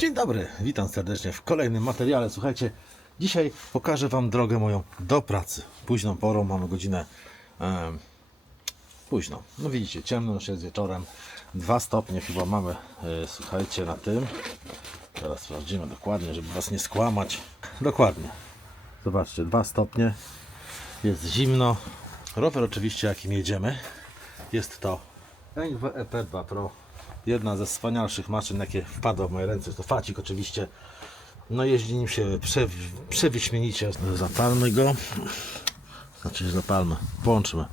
Dzień dobry, witam serdecznie w kolejnym materiale. Słuchajcie, dzisiaj pokażę Wam drogę moją do pracy. Późną porą, mamy godzinę późno. No widzicie, ciemno już jest wieczorem. 2 stopnie chyba mamy, słuchajcie, na tym. Teraz sprawdzimy dokładnie, żeby Was nie skłamać. Dokładnie. Zobaczcie, 2 stopnie. Jest zimno. Rower oczywiście, jakim jedziemy, jest to NW EP2 Pro. Jedna ze wspanialszych maszyn, jakie wpadła w moje ręce. To facik oczywiście. No jeździ nim się przewyśmienicie. Zapalmy go. Znaczy zapalmy. Włączmy.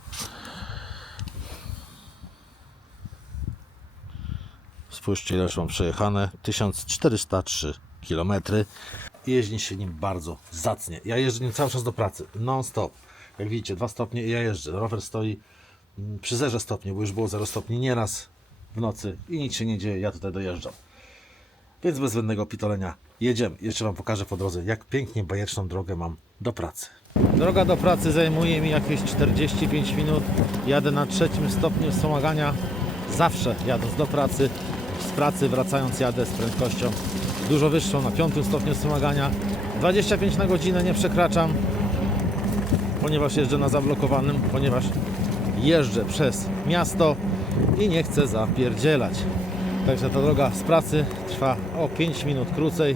Spójrzcie, ile już mam przejechane. 1403 km. Jeździ się nim bardzo zacnie. Ja jeżdżę nim cały czas do pracy. Non stop. Jak widzicie, 2 stopnie i ja jeżdżę. Rower stoi przy 0 stopni, bo już było 0 stopni nieraz w nocy i nic się nie dzieje, ja tutaj dojeżdżam. Więc bez zbędnego pitolenia jedziemy. Jeszcze Wam pokażę po drodze, jak pięknie bajeczną drogę mam do pracy. Droga do pracy zajmuje mi jakieś 45 minut. Jadę na 3. stopniu wspomagania. Zawsze jadąc do pracy, z pracy wracając jadę z prędkością dużo wyższą, na 5. stopniu wspomagania. 25 na godzinę nie przekraczam, ponieważ jeżdżę na zablokowanym, ponieważ jeżdżę przez miasto i nie chcę zapierdzielać. Także ta droga z pracy trwa o 5 minut krócej.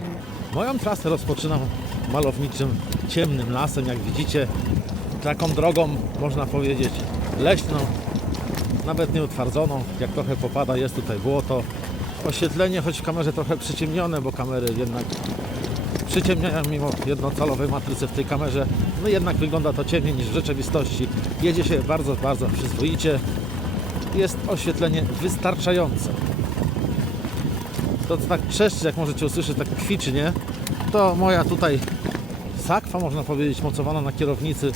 Moją trasę rozpoczynam malowniczym, ciemnym lasem, jak widzicie. Taką drogą, można powiedzieć, leśną, nawet nie utwardzoną. Jak trochę popada, jest tutaj błoto. Oświetlenie, choć w kamerze trochę przyciemnione, bo kamery jednak przyciemniają mimo jednocalowej matrycy w tej kamerze. No jednak wygląda to ciemniej niż w rzeczywistości. Jedzie się bardzo, bardzo przyzwoicie. Jest oświetlenie wystarczające. To tak trzeszczy, jak możecie usłyszeć, tak kwiczy, nie? To moja tutaj sakwa, można powiedzieć, mocowana na kierownicy.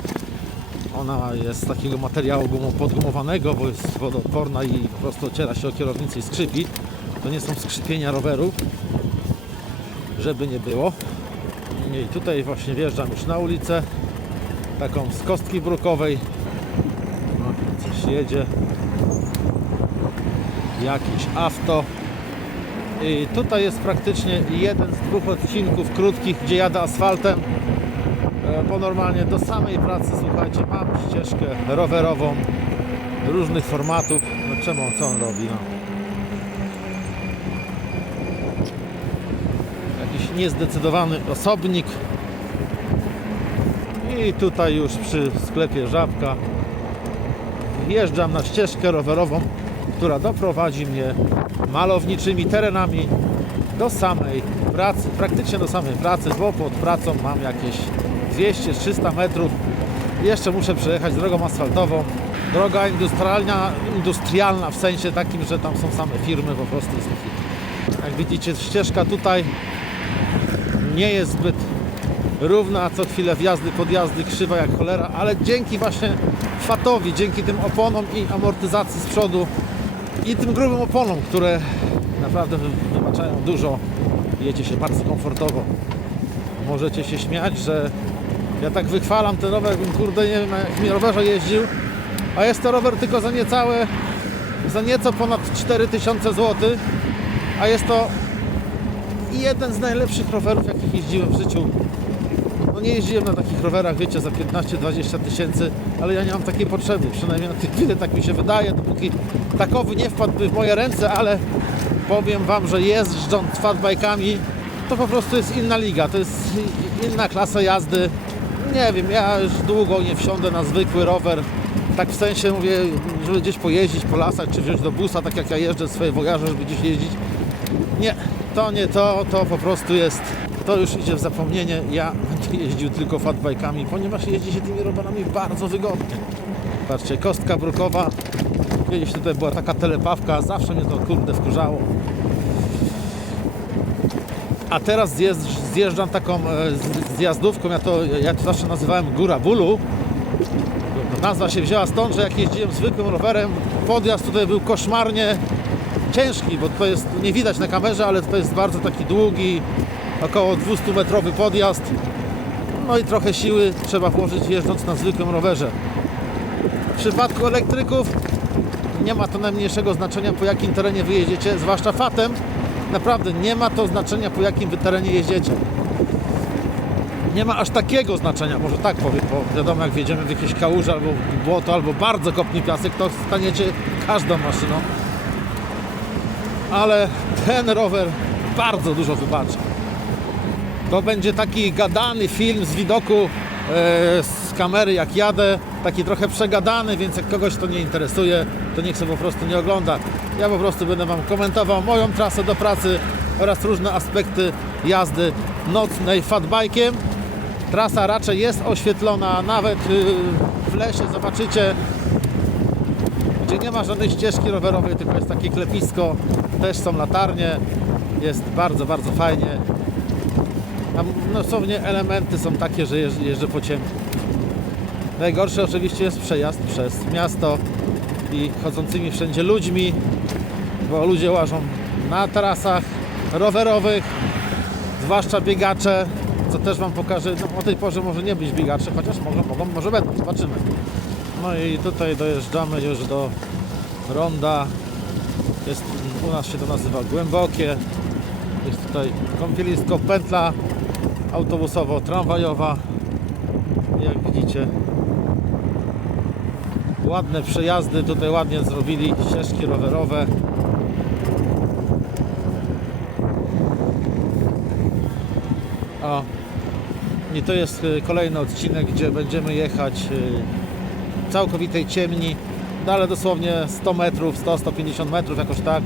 Ona jest z takiego materiału podgumowanego, bo jest wodoodporna i po prostu ociera się o kierownicę i skrzypi. To nie są skrzypienia rowerów, żeby nie było. I tutaj właśnie wjeżdżam już na ulicę, taką z kostki brukowej. No, coś jedzie, jakieś auto. I tutaj jest praktycznie jeden z 2 odcinków krótkich, gdzie jadę asfaltem. Bo normalnie do samej pracy, słuchajcie, mam ścieżkę rowerową różnych formatów. No czemu, co on robi? No. Jakiś niezdecydowany osobnik. I tutaj już przy sklepie Żabka wjeżdżam na ścieżkę rowerową, która doprowadzi mnie malowniczymi terenami do samej pracy, praktycznie do samej pracy, bo pod pracą mam jakieś 200-300 metrów. Jeszcze muszę przejechać drogą asfaltową. Droga industrialna w sensie takim, że tam są same firmy, po prostu jest taki. Jak widzicie, ścieżka tutaj nie jest zbyt równa, co chwilę wjazdy, podjazdy, krzywa jak cholera, ale dzięki właśnie fatowi, dzięki tym oponom i amortyzacji z przodu i tym grubym oponom, które naprawdę wybaczają dużo, jedzie się bardzo komfortowo. Możecie się śmiać, że ja tak wychwalam ten rower, jakbym kurde nie wiem na jakim rowerze jeździł, a jest to rower tylko za nieco ponad 4000 zł, a jest to jeden z najlepszych rowerów, jakich jeździłem w życiu. No nie jeździłem na takich rowerach, wiecie, za 15-20 tysięcy, ale ja nie mam takiej potrzeby, przynajmniej na tej chwili tak mi się wydaje, dopóki takowy nie wpadłby w moje ręce, ale powiem Wam, że jeżdżąc fatbike'ami, to po prostu jest inna liga, to jest inna klasa jazdy. Nie wiem, ja już długo nie wsiądę na zwykły rower, tak w sensie mówię, żeby gdzieś pojeździć po lasach, czy wziąć do busa, tak jak ja jeżdżę swoje wojaże, żeby gdzieś jeździć. Nie, to po prostu jest, to już idzie w zapomnienie. Ja będę jeździł tylko fatbike'ami, ponieważ jeździ się tymi rowerami bardzo wygodnie. Patrzcie, kostka brukowa, kiedyś tutaj była taka telepawka, zawsze mnie to kurde wkurzało. A teraz zjeżdżam taką zjazdówką, ja to zawsze nazywałem Góra Bólu. Nazwa się wzięła stąd, że jak jeździłem zwykłym rowerem, podjazd tutaj był koszmarnie ciężki, bo to jest, nie widać na kamerze, ale to jest bardzo taki długi, około 200-metrowy podjazd. No i trochę siły trzeba włożyć jeżdżąc na zwykłym rowerze. W przypadku elektryków nie ma to najmniejszego znaczenia, po jakim terenie wyjedziecie, zwłaszcza fatem. naprawdę nie ma to znaczenia, po jakim wy terenie jeździecie. Nie ma aż takiego znaczenia, może tak powiem, bo wiadomo, jak wjedziemy w jakieś kałuże albo w błoto, albo bardzo kopni piasek, to staniecie każdą maszyną. Ale ten rower bardzo dużo wybaczy. To będzie taki gadany film z widoku z kamery, jak jadę, taki trochę przegadany, więc jak kogoś to nie interesuje, to niech sobie po prostu nie ogląda. Ja po prostu będę Wam komentował moją trasę do pracy oraz różne aspekty jazdy nocnej fatbike'iem. Trasa raczej jest oświetlona, nawet w lesie zobaczycie, gdzie nie ma żadnej ścieżki rowerowej, tylko jest takie klepisko, też są latarnie, jest bardzo, bardzo fajnie. A dosłownie elementy są takie, że jeżdżę po ciemku. Najgorsze oczywiście jest przejazd przez miasto i chodzącymi wszędzie ludźmi, bo ludzie łażą na trasach rowerowych, zwłaszcza biegacze, co też Wam pokażę. No, o tej porze może nie być biegacze, chociaż mogą, może będą, zobaczymy. No i tutaj dojeżdżamy już do ronda. Jest, u nas się to nazywa Głębokie. Jest tutaj kąpielisko, pętla autobusowo-tramwajowa. Jak widzicie, ładne przejazdy, tutaj ładnie zrobili ścieżki rowerowe. O, i to jest kolejny odcinek, gdzie będziemy jechać w całkowitej ciemni, no ale dosłownie 100 metrów, 100-150 metrów, jakoś tak.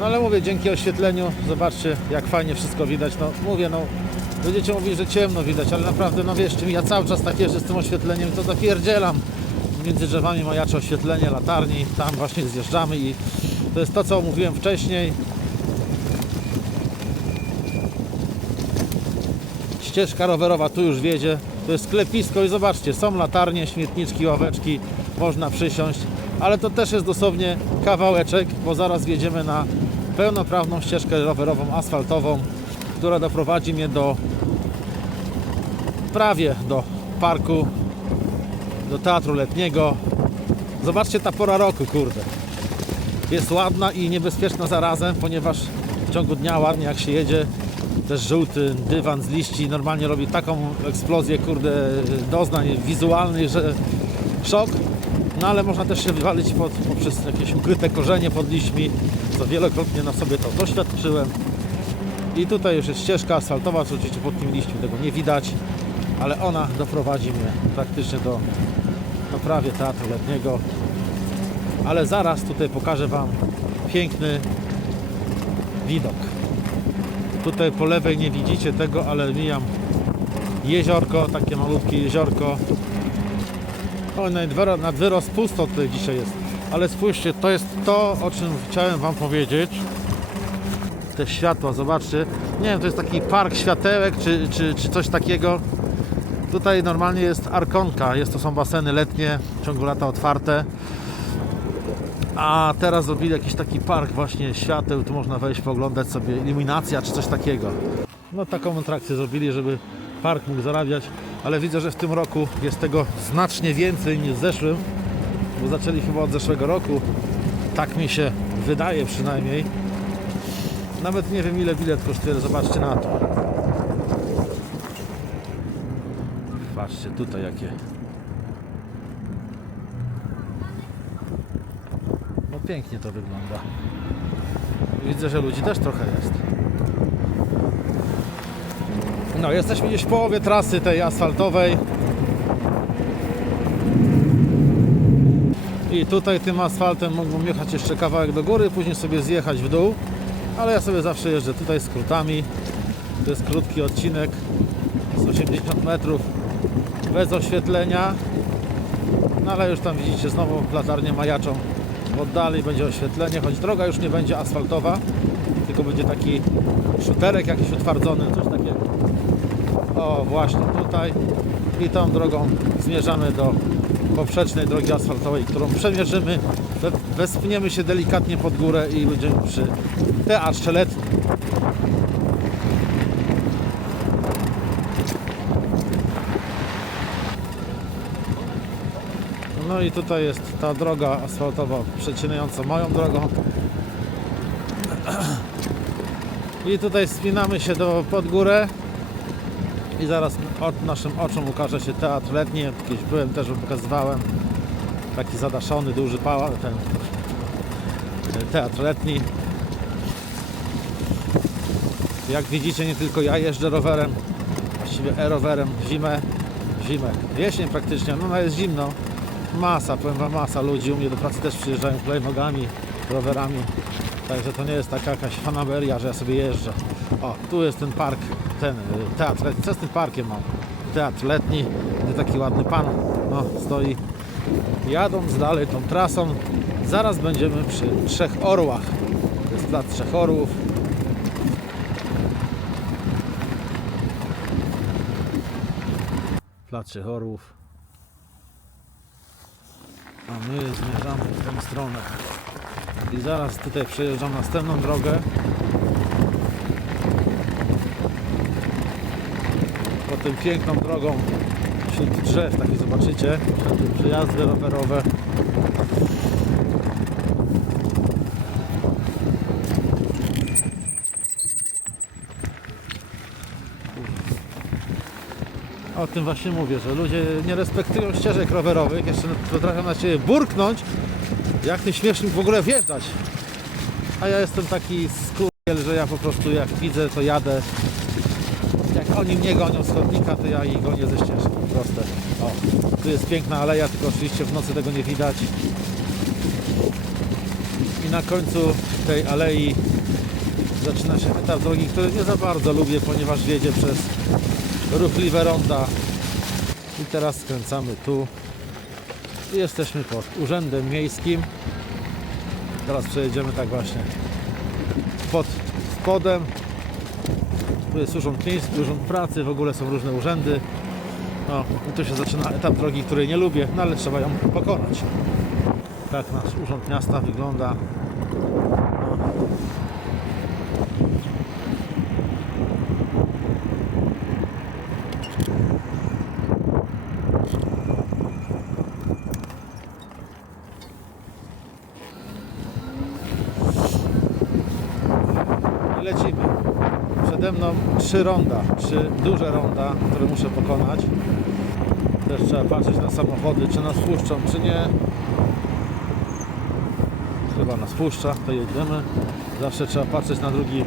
No ale mówię, dzięki oświetleniu, zobaczcie, jak fajnie wszystko widać. No mówię, no będziecie mówić, że ciemno widać, ale naprawdę, no wierzcie mi, ja cały czas tak jeżdżę z tym oświetleniem, to zapierdzielam. Między drzewami majaczy oświetlenie latarni, tam właśnie zjeżdżamy i to jest to, co mówiłem wcześniej. Ścieżka rowerowa tu już wiedzie, to jest sklepisko i zobaczcie, są latarnie, śmietniczki, ławeczki, można przysiąść, ale to też jest dosłownie kawałeczek, bo zaraz wjedziemy na pełnoprawną ścieżkę rowerową, asfaltową, która doprowadzi mnie prawie do parku, do teatru letniego. Zobaczcie, ta pora roku, kurde, jest ładna i niebezpieczna zarazem, ponieważ w ciągu dnia ładnie jak się jedzie, też żółty dywan z liści normalnie robi taką eksplozję, kurde, doznań wizualnych, że szok. No ale można też się wywalić poprzez jakieś ukryte korzenie pod liśćmi, co wielokrotnie na sobie to doświadczyłem. I tutaj już jest ścieżka asfaltowa, co oczywiście pod tym liśćmi tego nie widać, ale ona doprowadzi mnie praktycznie do prawie teatru letniego. Ale zaraz tutaj pokażę Wam piękny widok. Tutaj po lewej nie widzicie tego, ale mijam jeziorko, takie malutkie jeziorko. O, nad wyrost pusto tutaj dzisiaj jest. Ale spójrzcie, to jest to, o czym chciałem Wam powiedzieć. Te światła, zobaczcie. Nie wiem, to jest taki park światełek, czy coś takiego. Tutaj normalnie jest Arkonka, to są baseny letnie, w ciągu lata otwarte. A teraz zrobili jakiś taki park właśnie świateł, tu można wejść, pooglądać sobie, iluminacja czy coś takiego. No taką atrakcję zrobili, żeby park mógł zarabiać, ale widzę, że w tym roku jest tego znacznie więcej niż w zeszłym, bo zaczęli chyba od zeszłego roku, tak mi się wydaje przynajmniej. Nawet nie wiem, ile bilet kosztuje, zobaczcie na to. Patrzcie tutaj jakie. No pięknie to wygląda. Widzę, że ludzi też trochę jest. No, jesteśmy gdzieś w połowie trasy tej asfaltowej. I tutaj tym asfaltem mógłbym jechać jeszcze kawałek do góry, później sobie zjechać w dół. Ale ja sobie zawsze jeżdżę tutaj skrótami. To jest krótki odcinek, z 80 metrów, bez oświetlenia. No ale już tam widzicie, znowu latarnie majaczą. W oddali będzie oświetlenie, choć droga już nie będzie asfaltowa, tylko będzie taki szuterek jakiś utwardzony, coś takiego. O, właśnie tutaj. I tą drogą zmierzamy do poprzecznej drogi asfaltowej, którą przemierzymy, wespniemy się delikatnie pod górę i będziemy przy teatrze letnim. No i tutaj jest ta droga asfaltowa przecinająca moją drogą. I tutaj spinamy się pod górę i zaraz naszym oczom ukaże się teatr letni. Kiedyś byłem, też wam pokazywałem. Taki zadaszony, duży ten teatr letni. Jak widzicie, nie tylko ja jeżdżę rowerem, właściwie e-rowerem w zimę, jesień praktycznie, no jest zimno. Masa, powiem wam, masa ludzi u mnie do pracy też przyjeżdżają hulajnogami, rowerami. Także to nie jest taka jakaś fanaberia, że ja sobie jeżdżę. O, tu jest ten park, ten teatr letni. Co z tym parkiem mam? Teatr letni, gdzie taki ładny pan stoi. Jadąc dalej tą trasą, zaraz będziemy przy Trzech Orłach. To jest plac Trzech Orłów. Plac Trzech Orłów. A my zmierzamy w tę stronę. I zaraz tutaj przejeżdżam następną drogę. Potem piękną drogą wśród drzew, takie zobaczycie, przejazdy rowerowe. O tym właśnie mówię, że ludzie nie respektują ścieżek rowerowych, jeszcze potrafią na siebie burknąć, jak tym śmiesznym w ogóle wjeżdżać. A ja jestem taki skurwiel, że ja po prostu jak widzę, to jadę. Jak oni mnie gonią z chodnika, to ja ich gonię ze ścieżki. Proste. O, tu jest piękna aleja, tylko oczywiście w nocy tego nie widać. I na końcu tej alei zaczyna się etap drogi, który nie za bardzo lubię, ponieważ wiedzie przez ruchliwe ronda. I teraz skręcamy tu. I jesteśmy pod urzędem miejskim. Teraz przejedziemy tak właśnie pod spodem. Tu jest urząd miejski, urząd pracy, w ogóle są różne urzędy. No, i tu się zaczyna etap drogi, której nie lubię, no ale trzeba ją pokonać. Tak nasz urząd miasta wygląda. Lecimy. Przede mną 3 ronda, 3 duże ronda, które muszę pokonać. Też trzeba patrzeć na samochody, czy nas puszczą, czy nie. Chyba nas puszcza, to jedziemy. Zawsze trzeba patrzeć na drugi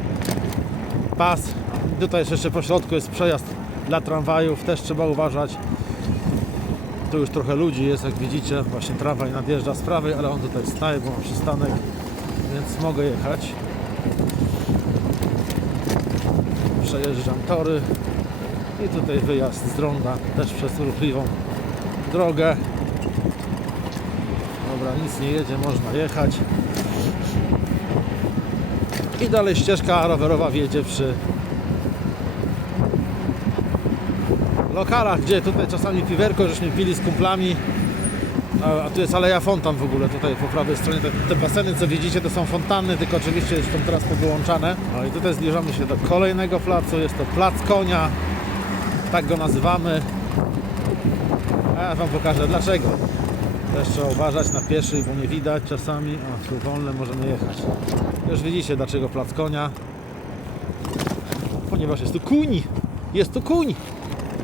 pas. Tutaj jeszcze po środku jest przejazd dla tramwajów, też trzeba uważać. Tu już trochę ludzi jest, jak widzicie. Właśnie tramwaj nadjeżdża z prawej, ale on tutaj staje, bo mam przystanek, więc mogę jechać. Przejeżdżam tory i tutaj wyjazd z ronda, też przez ruchliwą drogę. Dobra, nic nie jedzie, można jechać. I dalej ścieżka rowerowa wiedzie przy lokalach, gdzie tutaj czasami piwerko żeśmy pili z kumplami. A tu jest Aleja Fontan w ogóle, tutaj po prawej stronie te baseny, co widzicie, to są fontanny, tylko oczywiście są teraz powyłączane. No i tutaj zbliżamy się do kolejnego placu, jest to Plac Konia, tak go nazywamy. A ja wam pokażę dlaczego. Też trzeba uważać na pieszych, bo nie widać czasami. O, tu wolne, możemy jechać. Już widzicie dlaczego Plac Konia. Ponieważ jest tu kuń! Jest tu kuń!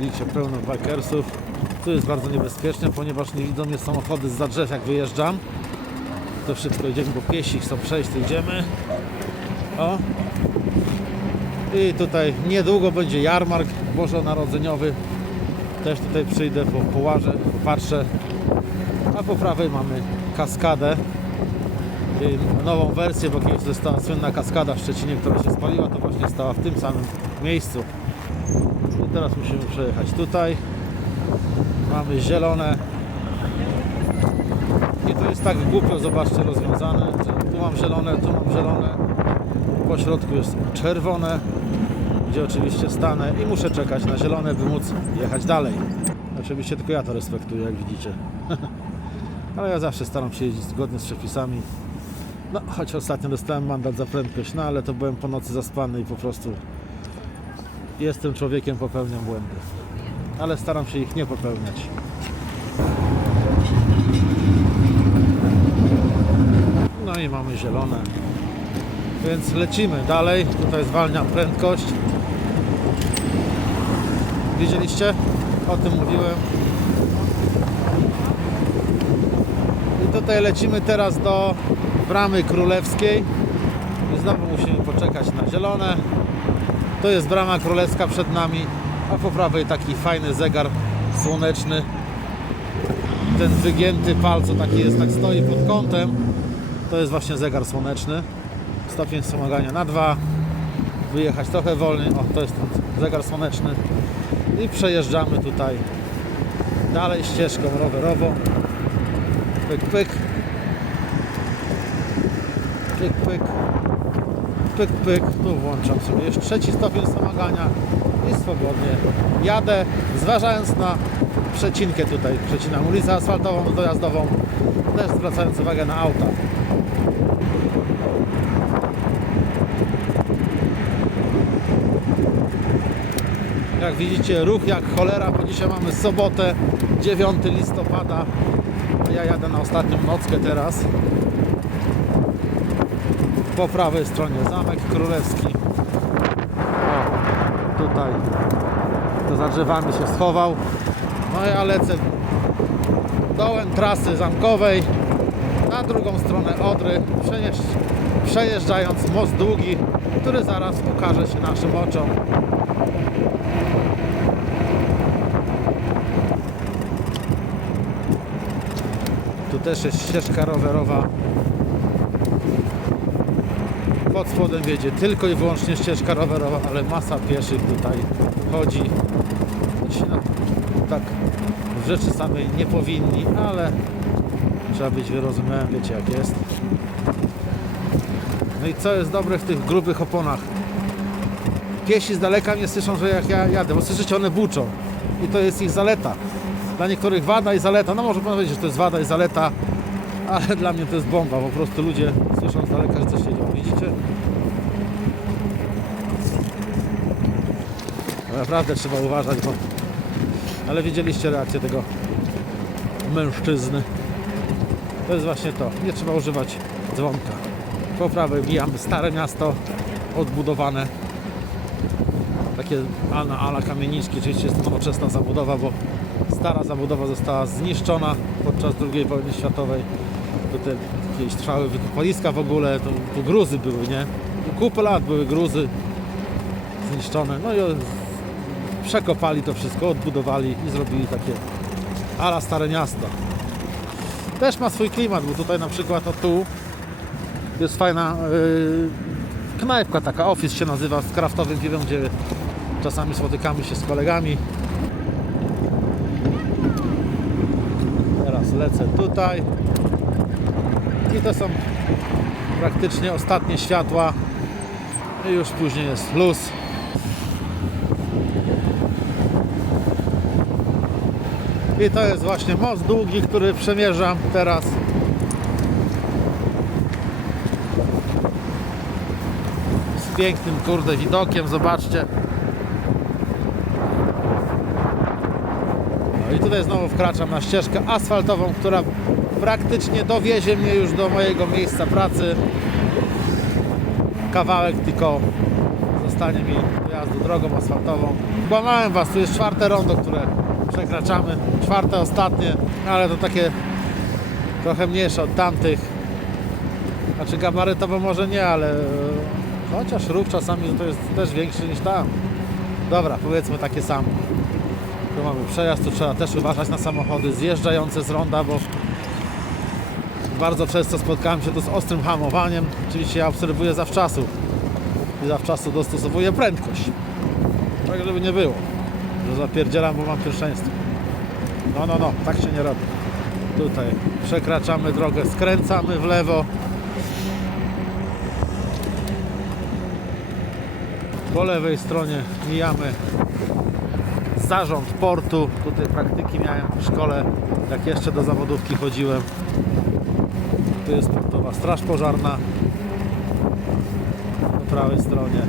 Widzicie, pełno bikersów. Tu jest bardzo niebezpiecznie, ponieważ nie widzą mnie samochody zza drzew, jak wyjeżdżam. To szybko idziemy, bo piesi chcą przejść, to idziemy. O! I tutaj niedługo będzie jarmark bożonarodzeniowy. Też tutaj przyjdę, połażę, popatrzę. A po prawej mamy kaskadę. Nową wersję, bo kiedyś została słynna kaskada w Szczecinie, która się spaliła, to właśnie stała w tym samym miejscu. I teraz musimy przejechać tutaj. Mamy zielone. I to jest tak głupio, zobaczcie, rozwiązane. Tu mam zielone, tu mam zielone. Po środku jest czerwone, gdzie oczywiście stanę i muszę czekać na zielone, by móc jechać dalej. Oczywiście tylko ja to respektuję, jak widzicie. Ale ja zawsze staram się jeździć zgodnie z przepisami. No, choć ostatnio dostałem mandat za prędkość, no ale to byłem po nocy zaspany i po prostu jestem człowiekiem, popełniam błędy. Ale staram się ich nie popełniać. No i mamy zielone. Więc lecimy dalej. Tutaj zwalniam prędkość. Widzieliście? O tym mówiłem. I tutaj lecimy teraz do Bramy Królewskiej. I znowu musimy poczekać na zielone. To jest Brama Królewska przed nami, a po prawej taki fajny zegar słoneczny. Ten wygięty pal, co taki jest, tak stoi pod kątem, to jest właśnie zegar słoneczny. Stopień wspomagania na 2. Wyjechać trochę wolniej. O, to jest ten zegar słoneczny. I przejeżdżamy tutaj dalej ścieżką rowerową. Pyk, pyk. Pyk, pyk. Pyk, pyk. Tu włączam sobie już 3. stopień wspomagania i swobodnie jadę, zważając na przecinkę tutaj. Przecinam ulicę asfaltową, dojazdową, też zwracając uwagę na auta. Jak widzicie, ruch jak cholera, bo dzisiaj mamy sobotę, 9 listopada. Ja jadę na ostatnią nockę teraz. Po prawej stronie Zamek Królewski. O, tutaj to za drzewami się schował. No ja lecę dołem trasy zamkowej na drugą stronę Odry, przejeżdżając most długi, który zaraz ukaże się naszym oczom. Tu też jest ścieżka rowerowa. Pod spodem wiedzie tylko i wyłącznie ścieżka rowerowa, ale masa pieszych tutaj chodzi. No, tak w rzeczy samej nie powinni, ale trzeba być wyrozumiałym, wiecie jak jest. No i co jest dobre w tych grubych oponach? Piesi z daleka nie słyszą, że jak ja jadę, bo słyszycie, one buczą. I to jest ich zaleta. Dla niektórych wada i zaleta. No może pan powiedzieć, że to jest wada i zaleta, ale dla mnie to jest bomba. Po prostu ludzie słyszą z daleka, że coś się dzieje. Widzicie? Naprawdę trzeba uważać, bo... Ale widzieliście reakcję tego mężczyzny. To jest właśnie to. Nie trzeba używać dzwonka. Po prawej mijamy Stare Miasto, odbudowane. Takie ala kamieniczki. Oczywiście jest to nowoczesna zabudowa, bo stara zabudowa została zniszczona podczas II wojny światowej. Tutaj jakieś trwały wykopaliska w ogóle, tu gruzy były, nie? Kupę lat były gruzy zniszczone. No i przekopali to wszystko, odbudowali i zrobili takie ala Stare Miasto. Też ma swój klimat, bo tutaj na przykład tu jest fajna knajpka taka, Office się nazywa, z kraftowym piwem, gdzie czasami spotykamy się z kolegami. Teraz lecę tutaj i to są praktycznie ostatnie światła i już później jest luz. I to jest właśnie most długi, który przemierzam teraz. Z pięknym, kurde, widokiem, zobaczcie. No i tutaj znowu wkraczam na ścieżkę asfaltową, która praktycznie dowiezie mnie już do mojego miejsca pracy. Kawałek tylko zostanie mi dojazdu drogą asfaltową. Kłamałem was, tu jest 4. rondo, które przekraczamy. 4. ostatnie, ale to takie trochę mniejsze od tamtych. Znaczy gabarytowo może nie, ale chociaż ruch czasami to jest też większy niż tam. Dobra, powiedzmy takie samo. Tu mamy przejazd, tu trzeba też uważać na samochody zjeżdżające z ronda, bo bardzo często spotkałem się tu z ostrym hamowaniem. Oczywiście ja obserwuję zawczasu i zawczasu dostosowuję prędkość. Tak żeby nie było, że zapierdzielam, bo mam pierwszeństwo. No, tak się nie robi. Tutaj przekraczamy drogę, skręcamy w lewo. Po lewej stronie mijamy zarząd portu. Tutaj praktyki miałem w szkole, jak jeszcze do zawodówki chodziłem. Tu jest portowa straż pożarna po prawej stronie.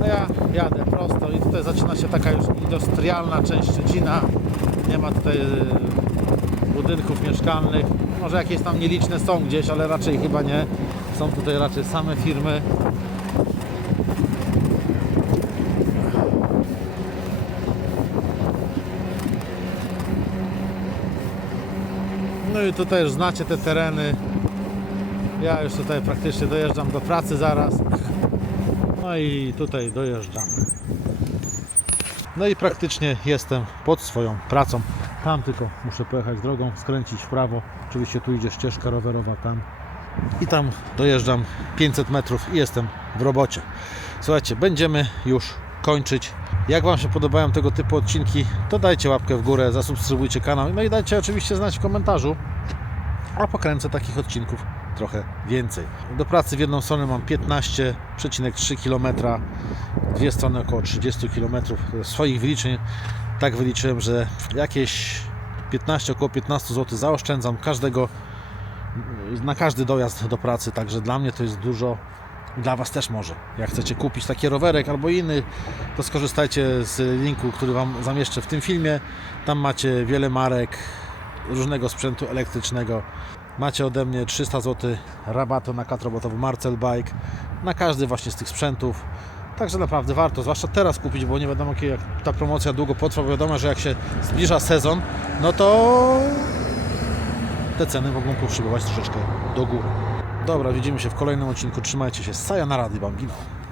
No ja jadę prosto i tutaj zaczyna się taka już industrialna część Szczecina. Nie ma tutaj budynków mieszkalnych. Może jakieś tam nieliczne są gdzieś, ale raczej chyba nie. Są tutaj raczej same firmy. No i tutaj już znacie te tereny. Ja już tutaj praktycznie dojeżdżam do pracy zaraz. No i tutaj dojeżdżam. No i praktycznie jestem pod swoją pracą. Tam tylko muszę pojechać drogą, skręcić w prawo. Oczywiście tu idzie ścieżka rowerowa tam. I tam dojeżdżam 500 metrów i jestem w robocie. Słuchajcie, będziemy już kończyć. Jak Wam się podobają tego typu odcinki, to dajcie łapkę w górę, zasubskrybujcie kanał. No i dajcie oczywiście znać w komentarzu, a pokręcę takich odcinków trochę więcej. Do pracy w jedną stronę mam 15,3 km, dwie strony około 30 km. Swoich wyliczeń tak wyliczyłem, że jakieś 15, około 15 zł zaoszczędzam na każdy dojazd do pracy, także dla mnie to jest dużo. Dla Was też może. Jak chcecie kupić taki rowerek albo inny, to skorzystajcie z linku, który Wam zamieszczę w tym filmie. Tam macie wiele marek różnego sprzętu elektrycznego. Macie ode mnie 300 zł rabatu na kat robotowy Marcel Bike na każdy właśnie z tych sprzętów. Także naprawdę warto, zwłaszcza teraz kupić, bo nie wiadomo jak ta promocja długo potrwa. Wiadomo, że jak się zbliża sezon, no to te ceny mogą poszybować troszeczkę do góry. Dobra, widzimy się w kolejnym odcinku. Trzymajcie się. Sayonara, Bambino.